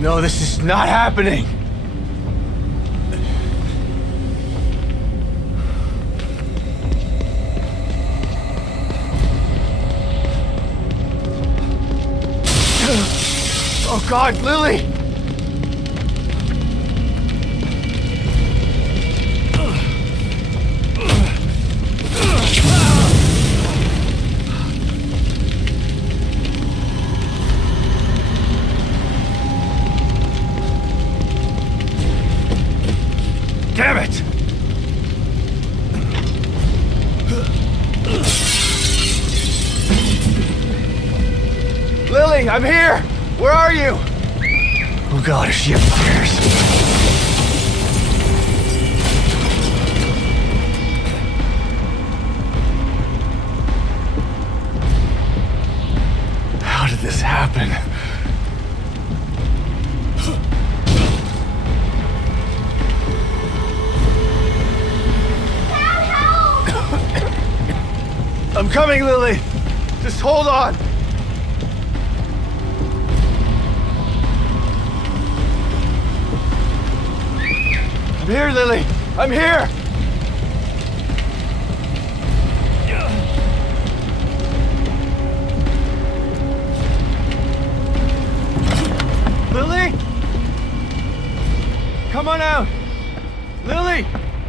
No, this is not happening! Oh God, Lily! Damn it! Lily, I'm here! Where are you? Oh God, is she upstairs? How did this happen? I'm coming, Lily! Just hold on! I'm here, Lily! I'm here! Lily? Come on out! Lily!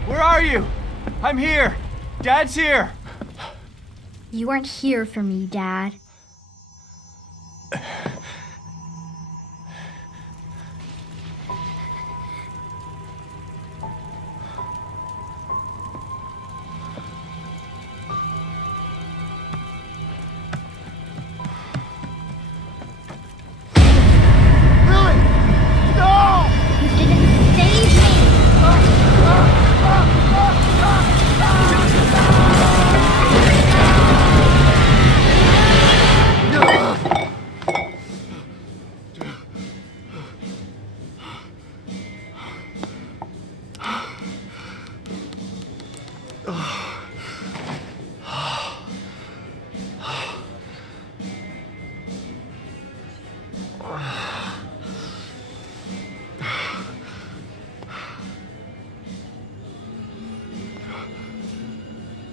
Where are you? I'm here! Dad's here! You weren't here for me, Dad.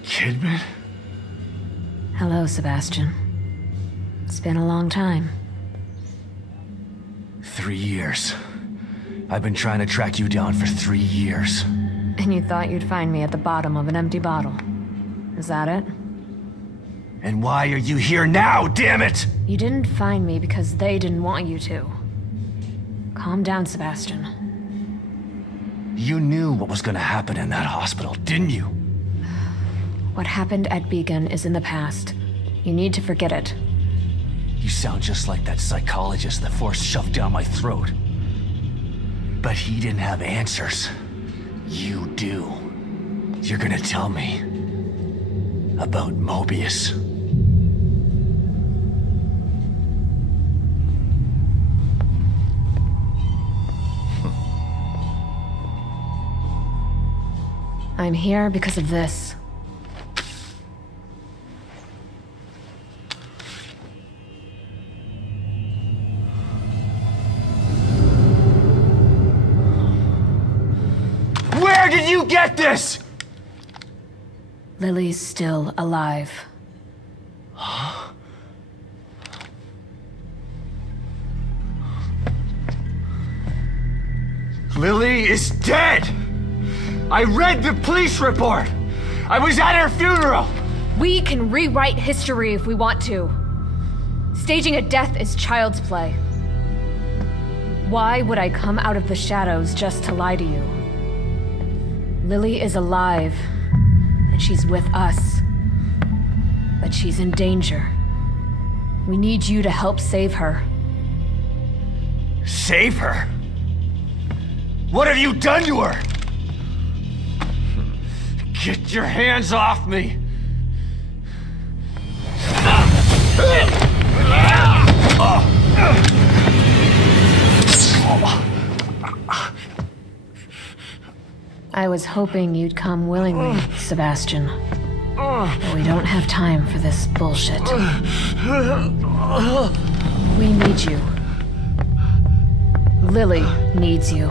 Kidman? Hello, Sebastian. It's been a long time. 3 years. I've been trying to track you down for 3 years. And you thought you'd find me at the bottom of an empty bottle. Is that it? And why are you here now, damn it? You didn't find me because they didn't want you to. Calm down, Sebastian. You knew what was gonna happen in that hospital, didn't you? What happened at Beacon is in the past. You need to forget it. You sound just like that psychologist that Forrest shoved down my throat. But he didn't have answers. You do. You're gonna tell me about Mobius. I'm here because of this. Where did you get this? Lily's still alive. Lily is dead! I read the police report! I was at her funeral! We can rewrite history if we want to. Staging a death is child's play. Why would I come out of the shadows just to lie to you? Lily is alive, and she's with us. But she's in danger. We need you to help save her. Save her? What have you done to her? Get your hands off me! I was hoping you'd come willingly, Sebastian. But we don't have time for this bullshit. We need you. Lily needs you.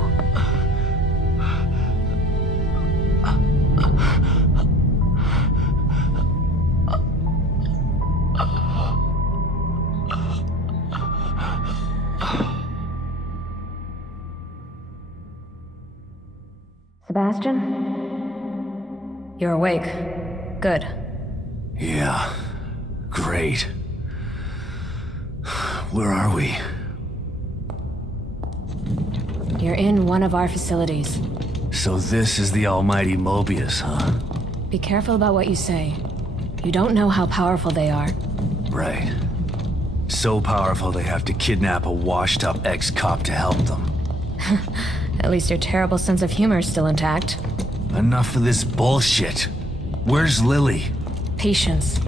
Sebastian? You're awake. Good. Yeah. Great. Where are we? You're in one of our facilities. So this is the almighty Mobius, huh? Be careful about what you say. You don't know how powerful they are. Right. So powerful they have to kidnap a washed-up ex-cop to help them. At least your terrible sense of humor is still intact. Enough of this bullshit. Where's Lily? Patience.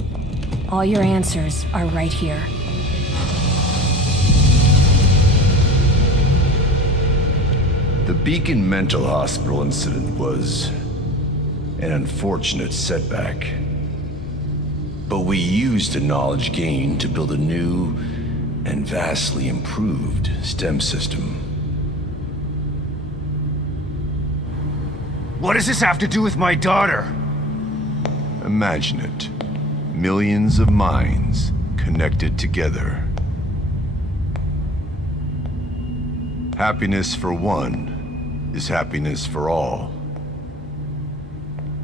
All your answers are right here. The Beacon Mental Hospital incident was an unfortunate setback. But we used the knowledge gained to build a new and vastly improved STEM system. What does this have to do with my daughter? Imagine it. Millions of minds connected together. Happiness for one is happiness for all.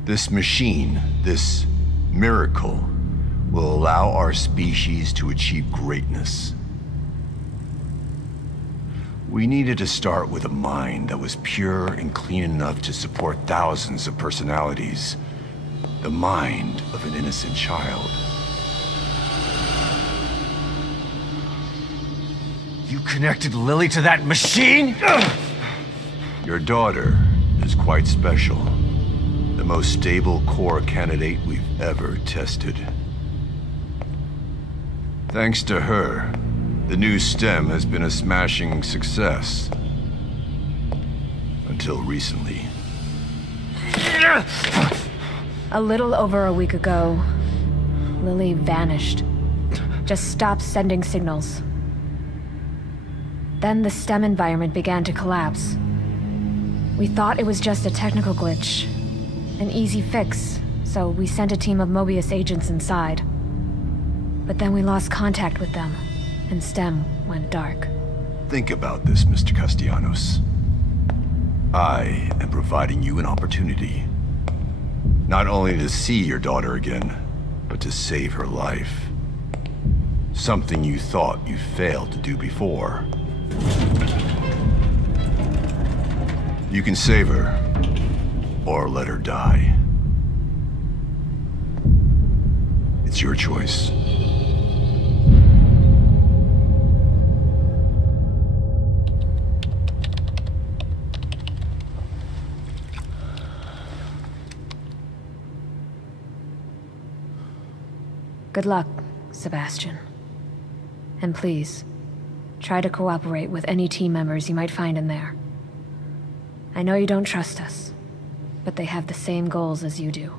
This machine, this miracle, will allow our species to achieve greatness. We needed to start with a mind that was pure and clean enough to support thousands of personalities. The mind of an innocent child. You connected Lily to that machine? Your daughter is quite special. The most stable core candidate we've ever tested. Thanks to her, the new STEM has been a smashing success. Until recently. A little over a week ago, Lily vanished. Just stopped sending signals. Then the STEM environment began to collapse. We thought it was just a technical glitch, an easy fix, so we sent a team of Mobius agents inside. But then we lost contact with them, and STEM went dark. Think about this, Mr. Castellanos. I am providing you an opportunity. Not only to see your daughter again, but to save her life. Something you thought you failed to do before. You can save her, or let her die. It's your choice. Good luck, Sebastian. And please, try to cooperate with any team members you might find in there. I know you don't trust us, but they have the same goals as you do.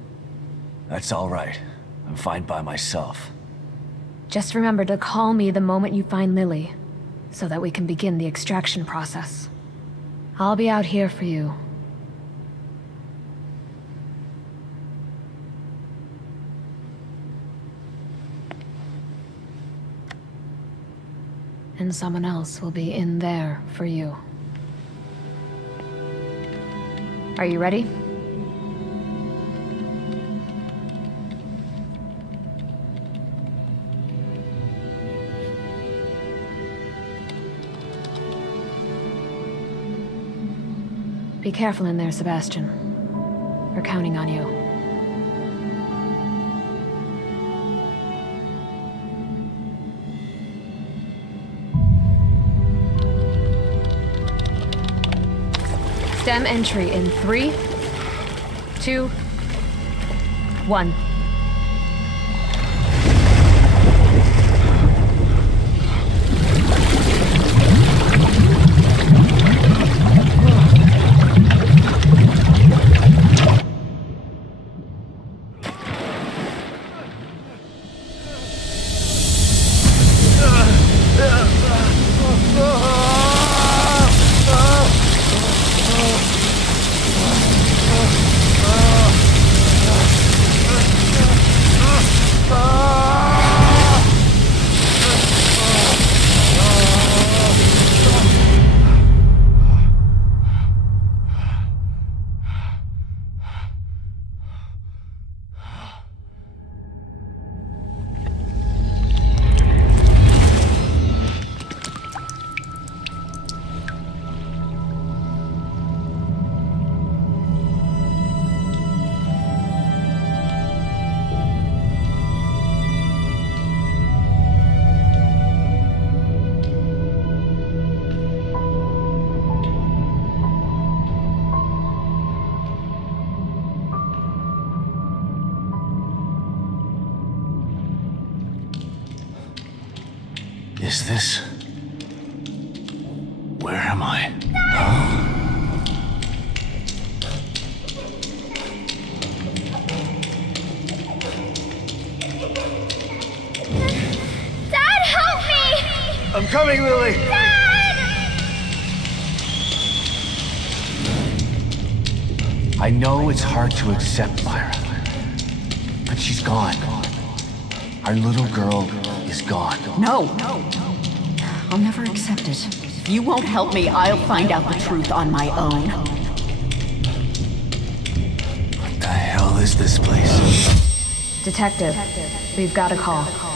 That's all right. I'm fine by myself. Just remember to call me the moment you find Lily, so that we can begin the extraction process. I'll be out here for you. And someone else will be in there for you. Are you ready? Be careful in there, Sebastian. We're counting on you. STEM entry in 3, 2, 1. is this? Where am I? Dad, help me! I'm coming, Lily! I know it's hard to accept, Myra, but she's gone. Our little girl is gone. No. I'll never accept it. If you won't help me, I'll find out the truth on my own. What the hell is this place? Detective, we've got a call. All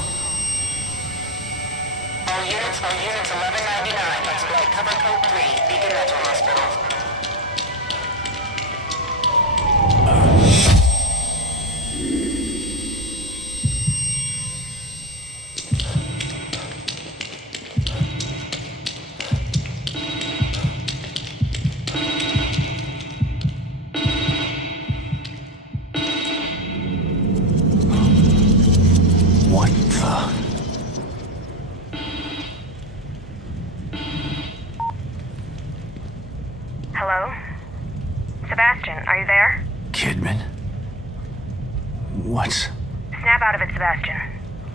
units 1199. Let's fly cover code 3, Beacon Mental Hospital. What the? Hello? Sebastian, are you there? Kidman? What? Snap out of it, Sebastian.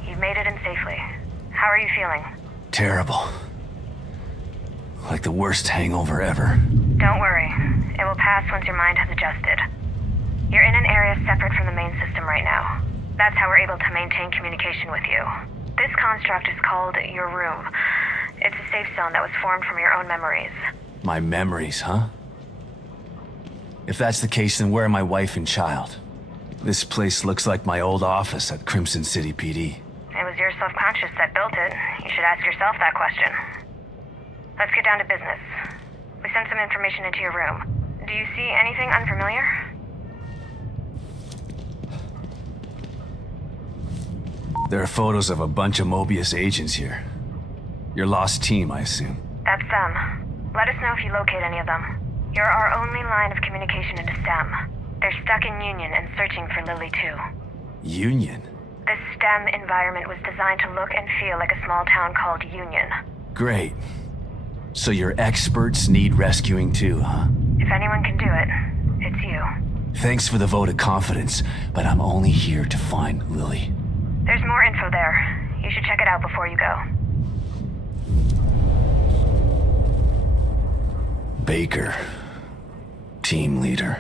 You've made it in safely. How are you feeling? Terrible. Like the worst hangover ever. Don't worry. It will pass once your mind has adjusted. You're in an area separate from the main system right now. That's how we're able to maintain communication with you. This construct is called your room. It's a safe zone that was formed from your own memories. My memories, huh? If that's the case, then where are my wife and child? This place looks like my old office at Crimson City PD. It was your subconscious that built it. You should ask yourself that question. Let's get down to business. We sent some information into your room. Do you see anything unfamiliar? There are photos of a bunch of Mobius agents here. Your lost team, I assume. That's them. Let us know if you locate any of them. You're our only line of communication into STEM. They're stuck in Union and searching for Lily too. Union? This STEM environment was designed to look and feel like a small town called Union. Great. So your experts need rescuing too, huh? If anyone can do it, it's you. Thanks for the vote of confidence, but I'm only here to find Lily. There's more info there. You should check it out before you go. Baker. Team leader.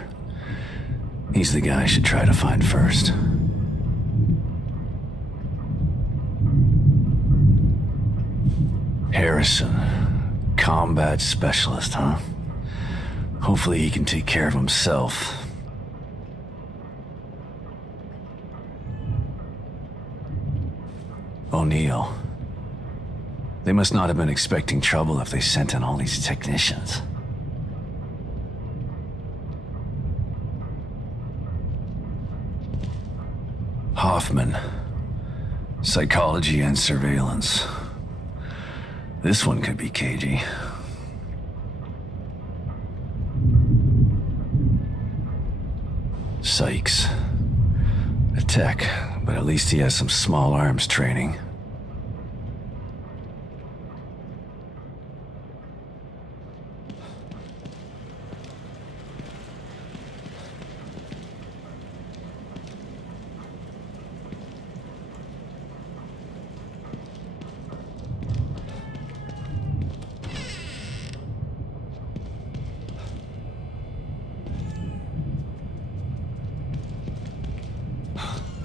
He's the guy I should try to find first. Harrison. Combat specialist, huh? Hopefully he can take care of himself. O'Neill. They must not have been expecting trouble if they sent in all these technicians. Hoffman. Psychology and surveillance. This one could be cagey. Sykes. A tech, but at least he has some small arms training.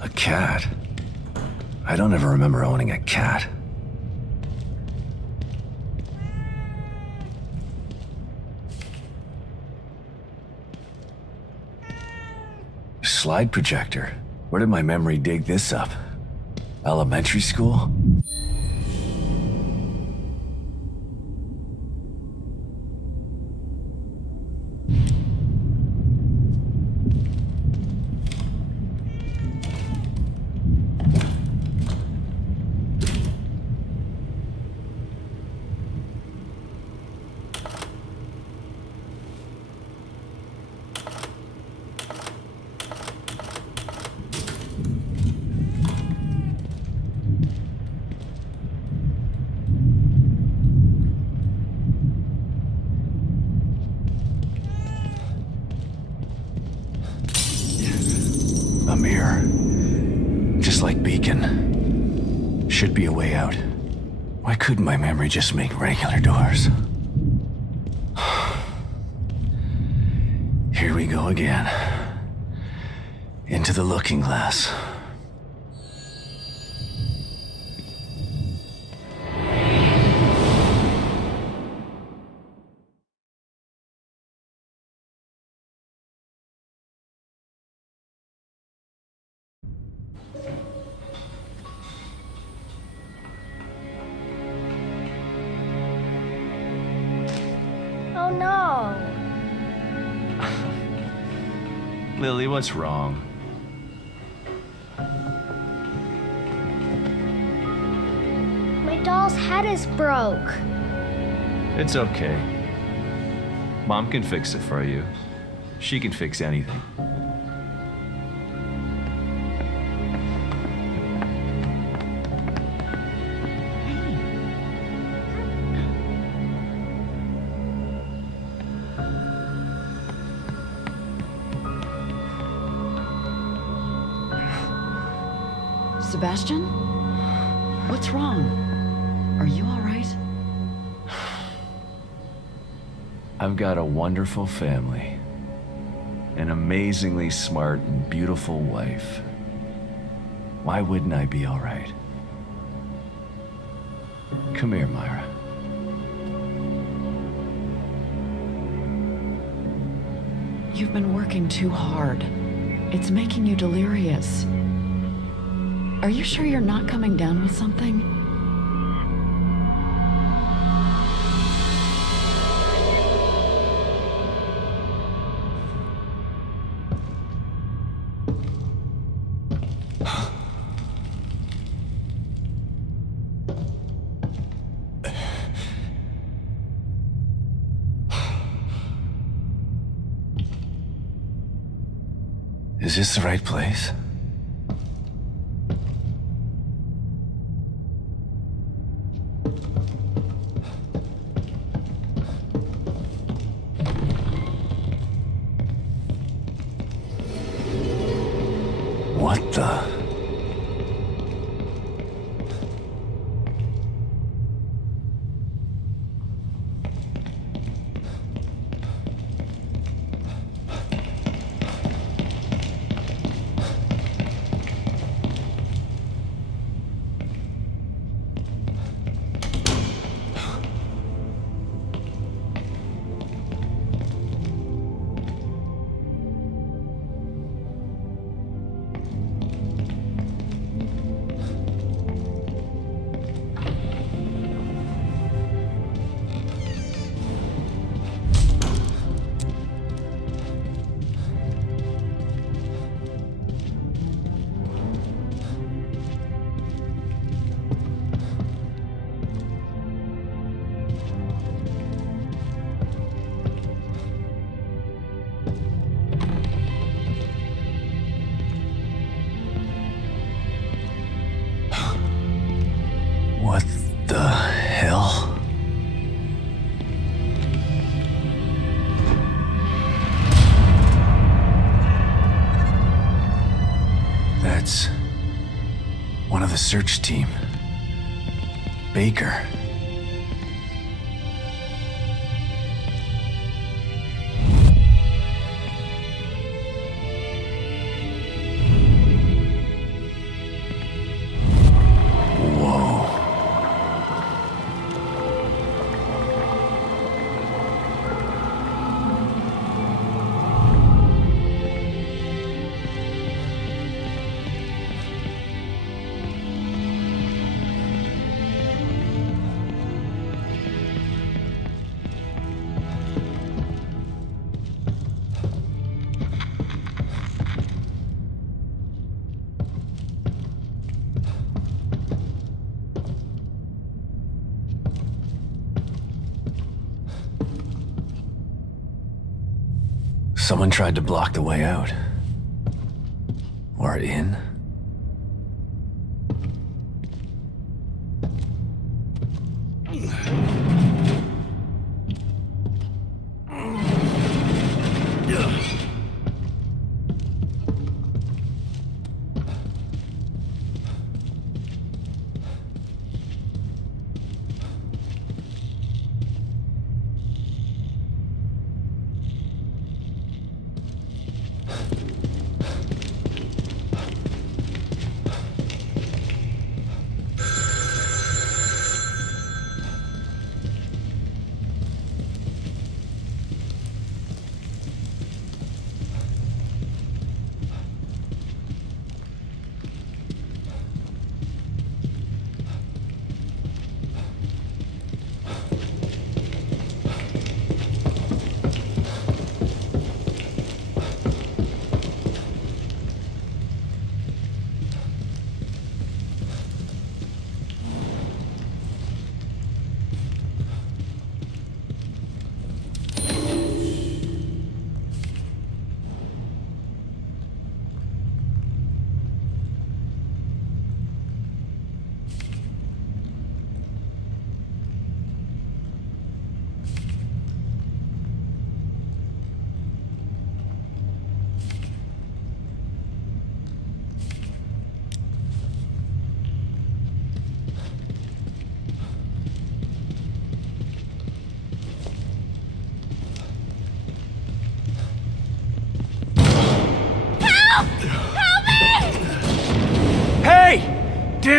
A cat? I don't ever remember owning a cat. Slide projector? Where did my memory dig this up? Elementary school? should be a way out. Why couldn't my memory just make regular doors? Here we go again. Into the looking glass. Oh no! Lily, what's wrong? My doll's head is broke. It's okay. Mom can fix it for you. She can fix anything. Sebastian? What's wrong? Are you all right? I've got a wonderful family. An amazingly smart and beautiful wife. Why wouldn't I be all right? Come here, Myra. You've been working too hard. It's making you delirious. Are you sure you're not coming down with something? Is this the right place? What the? What the hell? That's one of the search team. Baker. Someone tried to block the way out. Or in.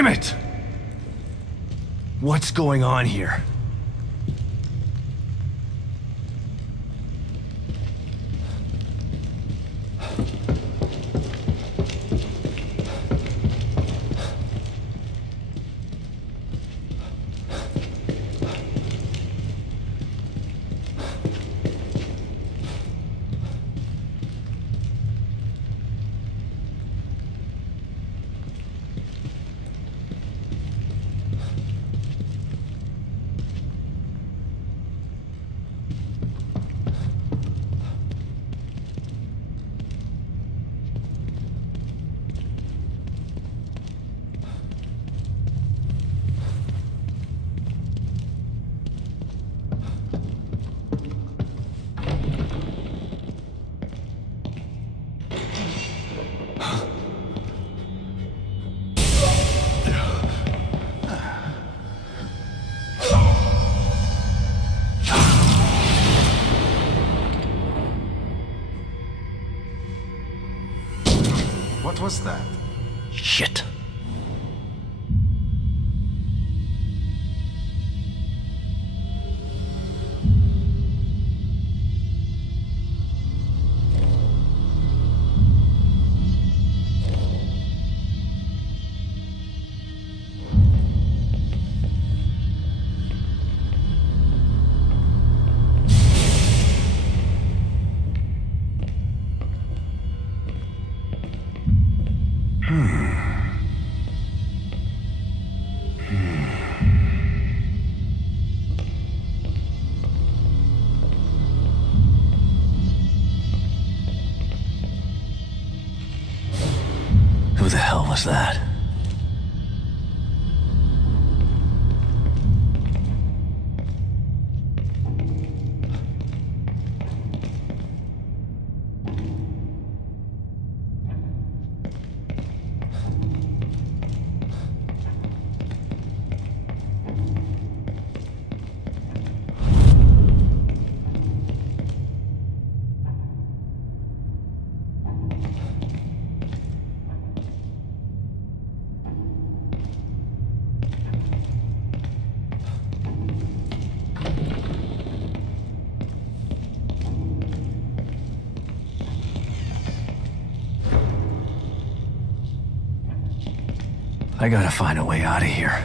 Damn it! What's going on here? What was that? Shit. Who the hell was that? I gotta find a way out of here.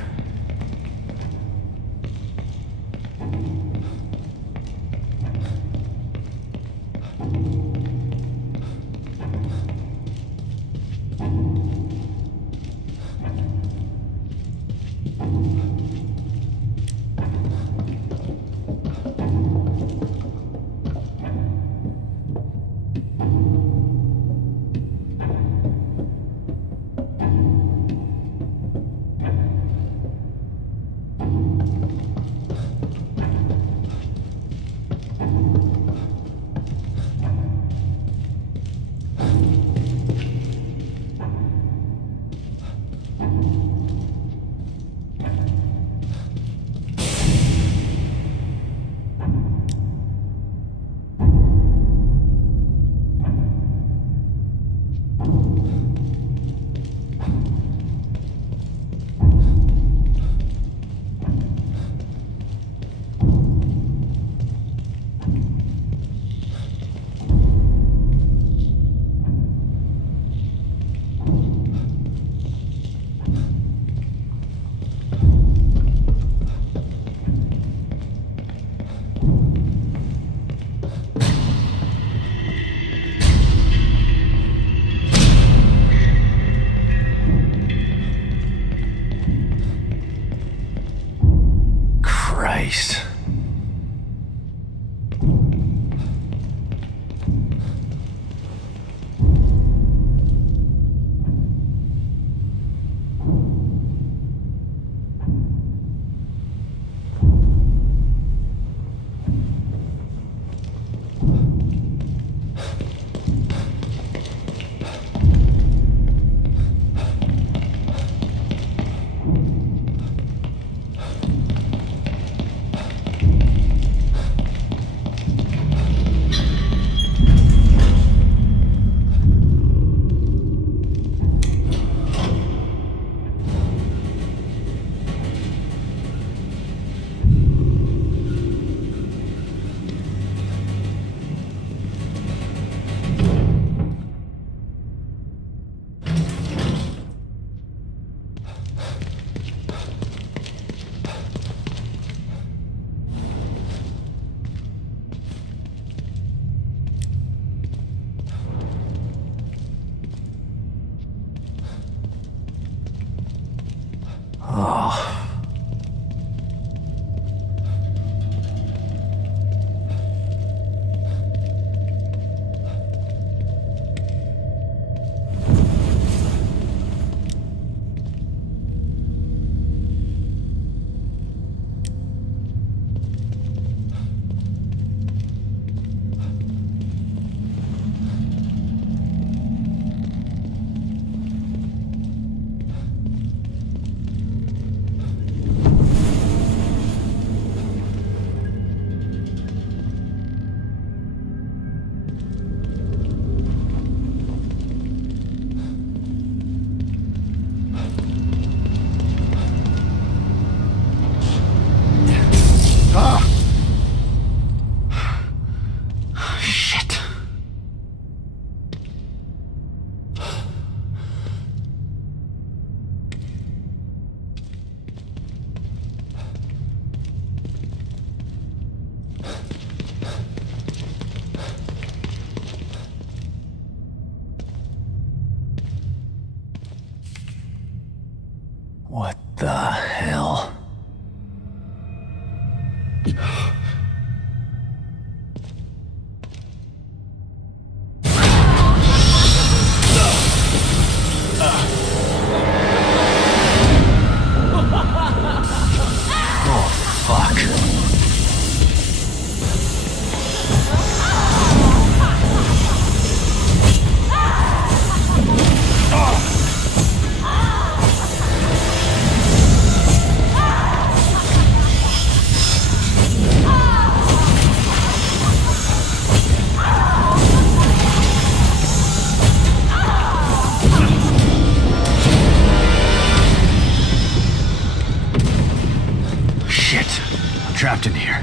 Trapped in here.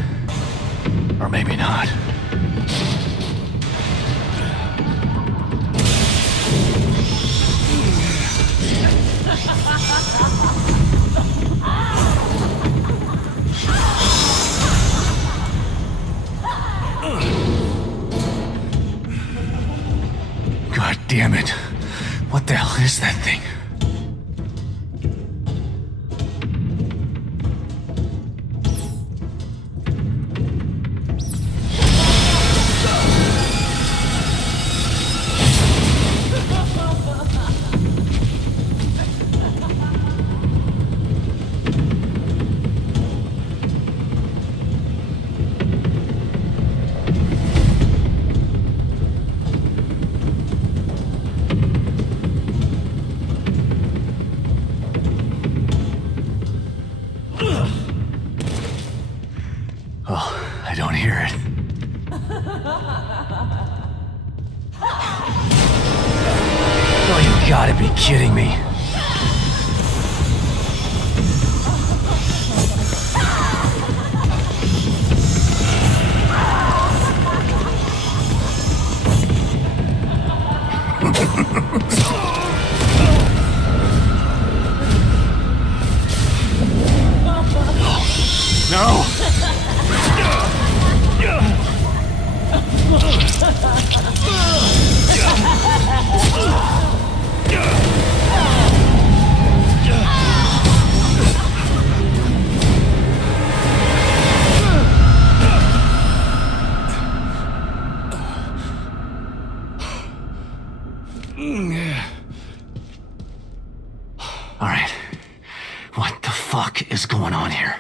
Or maybe not. God damn it. What the hell is that thing? I don't hear it. Oh, you gotta be kidding me. No! All right. What the fuck is going on here?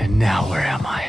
And now where am I?